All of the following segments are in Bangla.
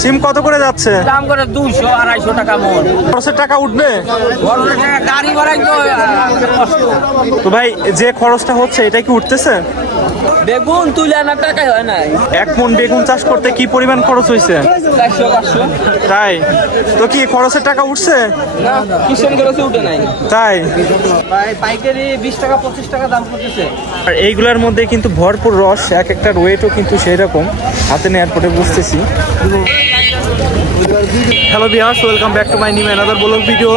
সিম কত করে যাচ্ছে? দাম করে দুইশো আড়াইশো টাকা মন খরচের টাকা উঠবে? গাড়ি ভাড়াই তো ভাই যে খরচটা হচ্ছে এটা কি উঠতেছে? বেগুন তুলে আনার টাকাই হয় নাই। এক মন বেগুন চাষ করতে কি পরিমাণ খরচ হয়েছে? চারশো পাঁচশো। তাই? তো কি খরচের টাকা উঠছে? না কিষণ খরচে উঠে নাই। তাই? পাইকারি বিশ টাকা পঁচিশ টাকা দাম করতেছে। আর এইগুলার মধ্যে কিন্তু ভরপুর রস এক একটা ওয়েটও কিন্তু সেই রকম হাতে নেওয়ার পরে বুঝতেছি। Hello viewers welcome back to my new another blog video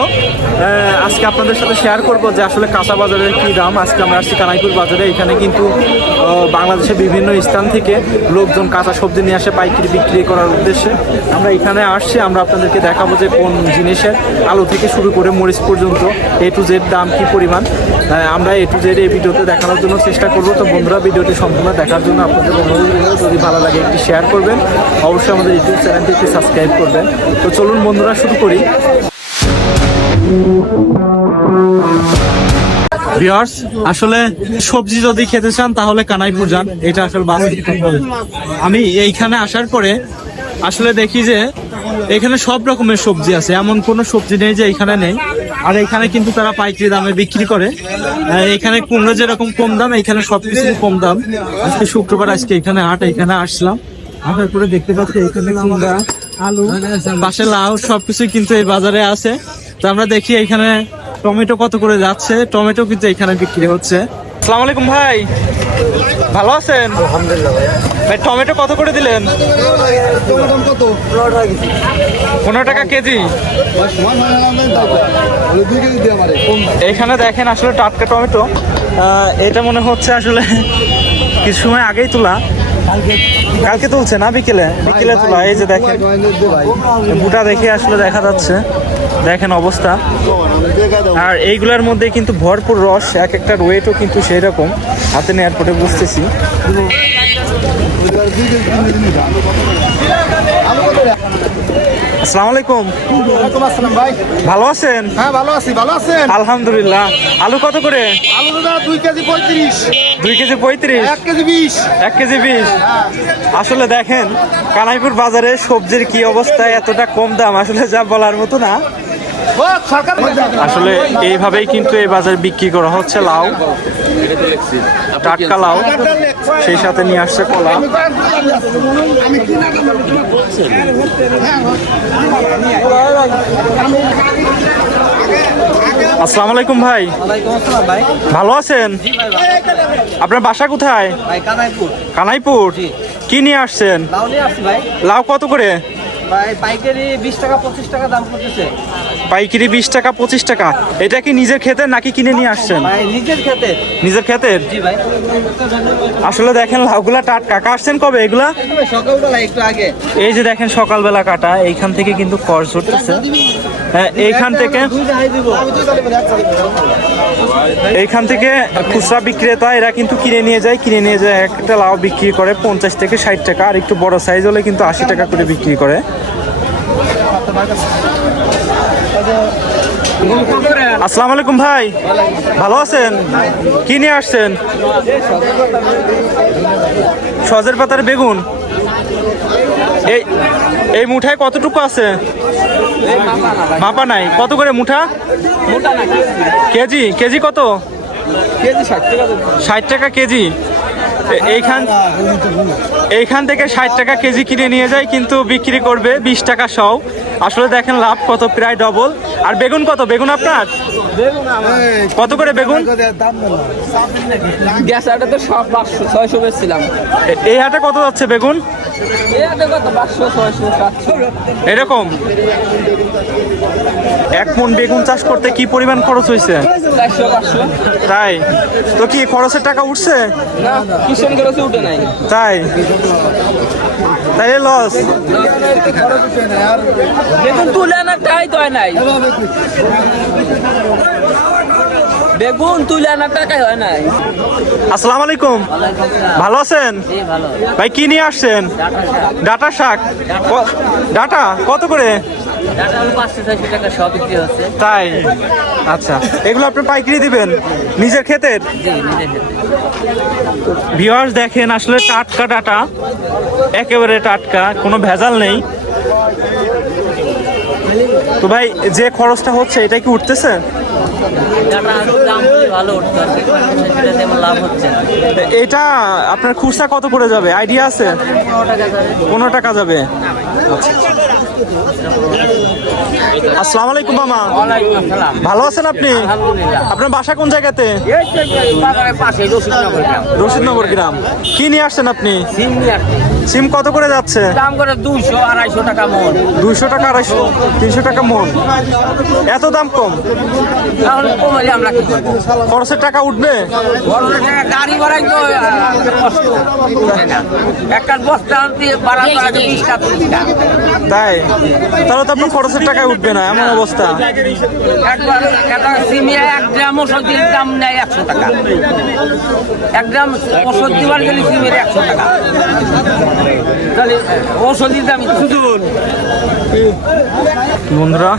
আজকে আপনাদের সাথে শেয়ার করব যে আসলে কাঁচা বাজারের কী দাম। আজকে আমরা আসছি কানাইপুর বাজারে। এখানে কিন্তু বাংলাদেশের বিভিন্ন স্থান থেকে লোকজন কাঁচা সবজি নিয়ে আসে, পাইকারি বিক্রি করার উদ্দেশ্যে। আমরা এখানে আসছি, আমরা আপনাদেরকে দেখাবো যে কোন জিনিসের আলু থেকে শুরু করে মরিচ পর্যন্ত এ টু জেড দাম কি পরিমাণ। আমরা এ টু জেড এই ভিডিওতে দেখানোর জন্য চেষ্টা করব। তো বন্ধুরা, ভিডিওটি সম্পূর্ণ দেখার জন্য আপনাদের অনুরোধ যদি ভালো লাগে একটি শেয়ার করবেন। অবশ্যই আমাদের ইউটিউব চ্যানেলটি একটি সাবস্ক্রাইব করবেন। তো চলুন বন্ধুরা, শুরু করি। আসলে সবজি যদি খেতে চান, তাহলে কানাইপুর যান। এটা আসলে বাস্তব আমি এইখানে আসার পরে আসলে দেখি যে এখানে সব রকমের সবজি আছে। এমন কোনো সবজি নেই যে এখানে নেই। আর এখানে কিন্তু তারা পাইকারি দামে বিক্রি করে। এখানে কুমড়ো যেরকম কম দাম, এখানে সবকিছু কম দাম। আজকে শুক্রবার, আজকে এখানে হাট, এখানে আসলাম। আসার পরে দেখতে পাচ্ছি এখানে কুমড়া, আলু, পাশে লাউ সবকিছু কিন্তু এই বাজারে আছে। তো আমরা দেখি এখানে টমেটো কত করে যাচ্ছে। টমেটো কিন্তু এখানে বিক্রি হচ্ছে। আসসালামু আলাইকুম ভাই। ভালো আছেন? ভাই টমেটো কত করে দিলেন? পনেরো টাকা কেজি। এখানে দেখেন আসলে টাটকা টমেটো। এটা মনে হচ্ছে আসলে কিছু সময় আগেই তোলা। কালকে তুলছে না বিকেলে? বিকেলে তোলা, এই যে দেখেন। বুটা দেখে আসলে দেখা যাচ্ছে। দেখেন অবস্থা। আর এইগুলোর মধ্যে কিন্তু ভরপুর রস, এক একটা ওয়েটও কিন্তু সেই রকম হাতে নেওয়ার পরে বুঝতেছি। আসসালামু আলাইকুম ওয়ালাইকুম আসসালাম ভাই। ভালো আছেন? হ্যাঁ ভালো আছি ভালো আছেন? আলহামদুলিল্লাহ। আলু কত করে? আলু দাদা দুই কেজি পঁয়ত্রিশ। দুই কেজি পঁয়ত্রিশ? এক কেজি বিশ। এক কেজি বিশ? আসলে দেখেন কানাইপুর বাজারে সবজির কি অবস্থা এতটা কম দাম আসলে যা বলার মতো না। আসলে এইভাবেই কিন্তু এই বাজারে বিক্রি করা হচ্ছে লাউ টাটকা লাউ সেই সাথে নিয়ে আসছে কলা। আসসালামু আলাইকুম ভাই। ওয়ালাইকুম আসসালাম ভাই। ভালো আছেন? আপনার বাসা কোথায়? কানাইপুর। কানাইপুর? কি নিয়ে আসছেন? লাউ নিয়ে আসছি ভাই। লাউ কত করে? পাইকারি বিশ টাকা পঁচিশ টাকা দাম করতেছে। পাইকারি বিশ টাকা পঁচিশ টাকা। এটা কি নিজের ক্ষেতের নাকি কিনে নিয়ে আসছেন? নিজের খেতে নিজের আসলে দেখেন লাউগুলা টাটকা। কাটছেন কবে এগুলা? সকালবেলা একটু আগে। এই যে দেখেন সকালবেলা কাটা এইখান থেকে কিন্তু কর ছুটতেছে। হ্যাঁ এইখান থেকে এইখান থেকে খুচরা বিক্রেতা এরা কিন্তু কিনে নিয়ে যায় কিনে নিয়ে যায় একটা লাউ বিক্রি করে পঞ্চাশ থেকে ষাট টাকা আর একটু বড় সাইজ হলে কিন্তু আশি টাকা করে বিক্রি করে। আসসালামু আলাইকুম ভাই। ভালো আছেন? কি নিয়ে আসছেন? সজের পাতার বেগুন। এই এই মুঠায় কতটুকু আছে? মাপা নাই। কত করে মুঠা? কেজি। কেজি কত? ষাট টাকা কেজি। এইখান এইখান থেকে ষাট টাকা কেজি কিনে নিয়ে যায় কিন্তু বিক্রি করবে বিশ টাকা সহ। আসলে দেখেন লাভ কত? প্রায় ডবল। আর বেগুন কত? বেগুন আপনার? কত করে বেগুন? গ্যাস আটা তো সব পাঁচশো ছয়শো বেচছিলাম। এই হাটে কত যাচ্ছে বেগুন? এরকম? এক মন বেগুন চাষ করতে কি পরিমাণ খরচ হয়েছে? তাই? তো কি খরচের টাকা উঠছে? না তাই তাই লস বেগুন তুলে আনার টাকাই তো নাই। বেগুন তুলে আনার টাকাই হয় নাই। আসসালামু আলাইকুম। ভালো আছেন? ভালো। ভাই কি নিয়ে আসছেন? ডাটা শাক। ডাটা কত করে? তাই? আচ্ছা। এগুলো আপনি পাইকারি দিবেন? নিজের ক্ষেতের? জি নিজের ভিউয়ার্স দেখেন আসলে টাটকা ডাটা। একেবারে টাটকা কোনো ভেজাল নেই। তো ভাই যে খরচটা হচ্ছে এটা কি উঠতেছে? এটা আপনার খুচরা কত করে যাবে? আইডিয়া আছে? পনেরো টাকা যাবে। আসসালামু আলাইকুম মামা। ভালো আছেন আপনি? আপনার বাসা কোন জায়গাতে? রশিদনগর গ্রাম। কি নিয়ে আসছেন আপনি? সিম কত করে যাচ্ছে? দাম করে দুইশো আড়াইশো টাকা মন। দুইশো টাকা আড়াইশো তিনশো টাকা মন। এত দাম কম? তাহলে কমালে আমরা কি করব? খরচের টাকা উঠবে? বড় টাকা গাড়ি ভাড়াই তো কষ্ট। একটা বস্তা আনতে বাড়া বিশটা তিরিশটা তাই? তাহলে তো আপনার খরচের টাকায় উঠবে না এমন অবস্থা। একবার একটা সিমিয়া এক গ্রাম ওষুধের দাম নেয় একশো টাকা। এক গ্রাম ওষুধ দিবার গেলে সিমের একশো টাকা। বন্ধুরা,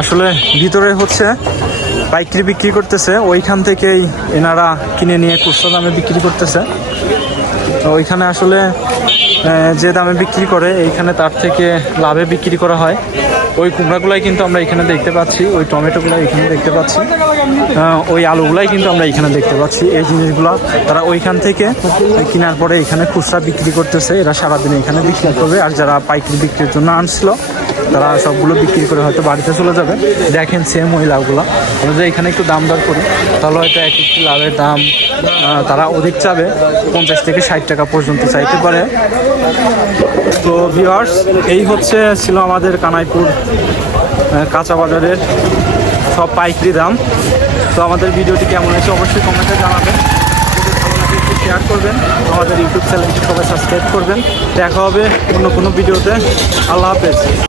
আসলে ভিতরে হচ্ছে পাইকারি বিক্রি করতেছে। ওইখান থেকেই এনারা কিনে নিয়ে খুচরা দামে বিক্রি করতেছে। ওইখানে আসলে যে দামে বিক্রি করে, এইখানে তার থেকে লাভে বিক্রি করা হয়। ওই কুমড়াগুলাই কিন্তু আমরা এখানে দেখতে পাচ্ছি, ওই টমেটোগুলো এখানে দেখতে পাচ্ছি ওই আলুগুলাই কিন্তু আমরা এখানে দেখতে পাচ্ছি। এই জিনিসগুলো তারা ওইখান থেকে কেনার পরে এখানে খুচরা বিক্রি করতেছে, এরা সারাদিন এখানে বিক্রি করবে। আর যারা পাইকারি বিক্রির জন্য আনছিল, তারা সবগুলো বিক্রি করে হয়তো বাড়িতে চলে যাবে। দেখেন সেম ওই লাউগুলো। আমরা যদি এখানে একটু দাম দর করি, তাহলে হয়তো এক একটি লাভের দাম তারা অধিক চাবে। পঞ্চাশ থেকে ষাট টাকা পর্যন্ত চাইতে পারে। তো ভিওয়ার্স এই হচ্ছে ছিল আমাদের কানাইপুর কাঁচা বাজারের সব পাইকারি দাম। তো আমাদের ভিডিওটি কেমন হয়েছে অবশ্যই কমেন্টে জানাবেন। শেয়ার করবেন। আমাদের ইউটিউব চ্যানেলটি সবাই সাবস্ক্রাইব করবেন। দেখা হবে অন্য কোনো ভিডিওতে। আল্লাহ হাফেজ।